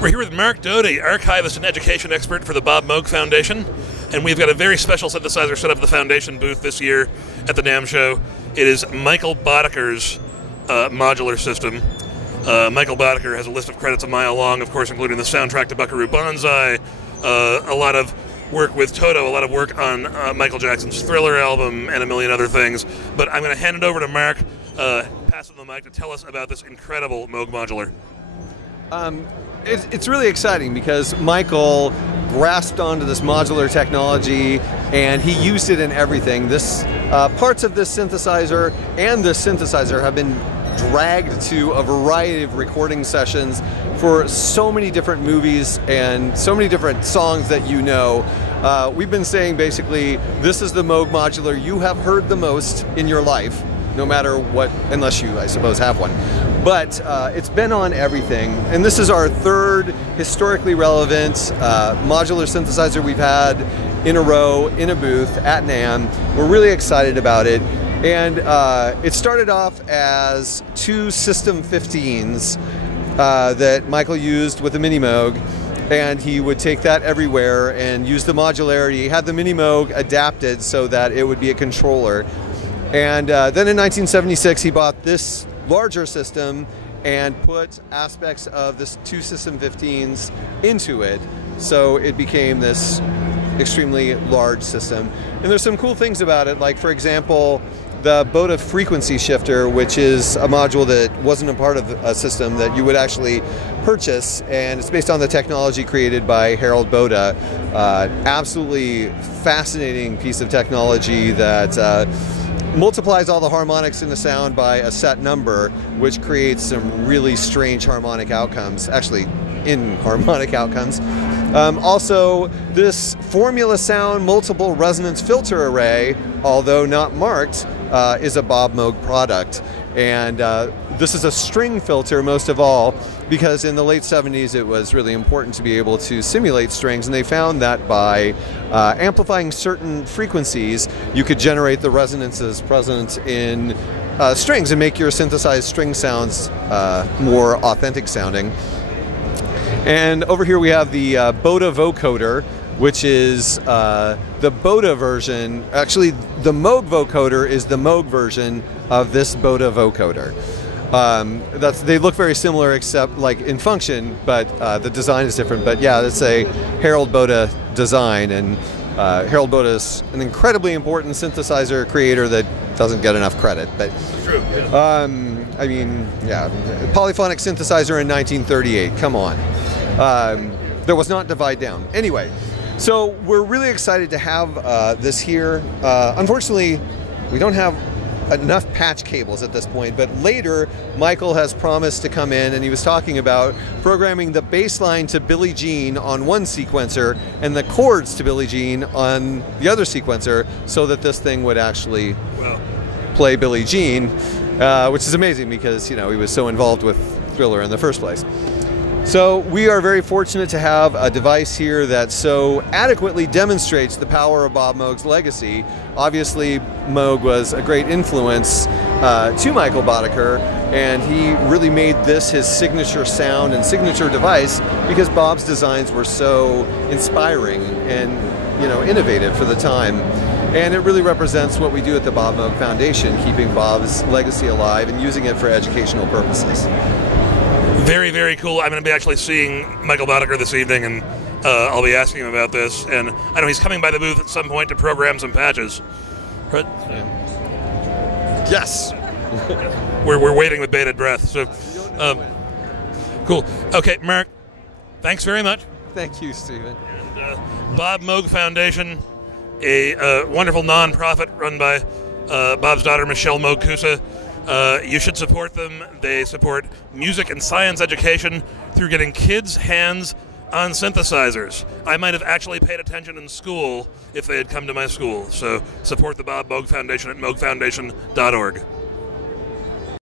We're here with Mark Doty, archivist and education expert for the Bob Moog Foundation, and we've got a very special synthesizer set up at the Foundation booth this year at the NAMM show. It is Michael Bodeker's modular system. Michael Bodeker has a list of credits a mile long, of course, including the soundtrack to Buckaroo Banzai, a lot of work with Toto, a lot of work on Michael Jackson's Thriller album, and a million other things. But I'm going to hand it over to Mark, pass him the mic to tell us about this incredible Moog modular. It's really exciting because Michael grasped onto this modular technology and he used it in everything. Parts of this synthesizer and this synthesizer have been dragged to a variety of recording sessions for so many different movies and so many different songs that you know. We've been saying basically, this is the Moog modular you have heard the most in your life, no matter what, unless you, I suppose, have one. But it's been on everything, and this is our third historically relevant modular synthesizer we've had in a row, in a booth, at NAMM. We're really excited about it. And it started off as two System 15s that Michael used with the Mini Moog, and he would take that everywhere and use the modularity. He had the Mini Moog adapted so that it would be a controller. And then in 1976 he bought this larger system and put aspects of this two System 15s into it, so it became this extremely large system. And there's some cool things about it, like for example the Boda frequency shifter, which is a module that wasn't a part of a system that you would actually purchase, and it's based on the technology created by Harold Boda. Absolutely fascinating piece of technology that multiplies all the harmonics in the sound by a set number, which creates some really strange harmonic outcomes, actually inharmonic outcomes. Also, this Formula Sound multiple resonance filter array, although not marked, is a Bob Moog product. And this is a string filter most of all, because in the late 70s it was really important to be able to simulate strings, and they found that by amplifying certain frequencies you could generate the resonances present in strings and make your synthesized string sounds more authentic sounding. And over here we have the Boda vocoder, which is the Boda version. Actually, the Moog vocoder is the Moog version of this Boda vocoder. They look very similar except like in function, but the design is different. But yeah, it's a Harold Boda design, and Harold Boda is an incredibly important synthesizer creator that doesn't get enough credit. But True. Yeah. I mean, yeah, polyphonic synthesizer in 1938. Come on, there was not Divide Down. Anyway, so we're really excited to have this here. Unfortunately, we don't have enough patch cables at this point, but later Michael has promised to come in, and he was talking about programming the bass line to Billie Jean on one sequencer and the chords to Billie Jean on the other sequencer, so that this thing would actually play Billie Jean, which is amazing because, you know, he was so involved with Thriller in the first place. So we are very fortunate to have a device here that so adequately demonstrates the power of Bob Moog's legacy. Obviously, Moog was a great influence to Michael Bodeker, and he really made this his signature sound and signature device because Bob's designs were so inspiring and, you know, innovative for the time. And it really represents what we do at the Bob Moog Foundation, keeping Bob's legacy alive and using it for educational purposes. Very, very cool. I'm going to be actually seeing Michael Bodeker this evening, and I'll be asking him about this. And I know he's coming by the booth at some point to program some patches. Right? Yes. We're waiting with bated breath. So, cool. Okay, Mark, thanks very much. Thank you, Stephen. And, Bob Moog Foundation, a wonderful non-profit run by Bob's daughter, Michelle Moog Kusa. You should support them. They support music and science education through getting kids' hands on synthesizers. I might have actually paid attention in school if they had come to my school. So support the Bob Moog Foundation at moogfoundation.org.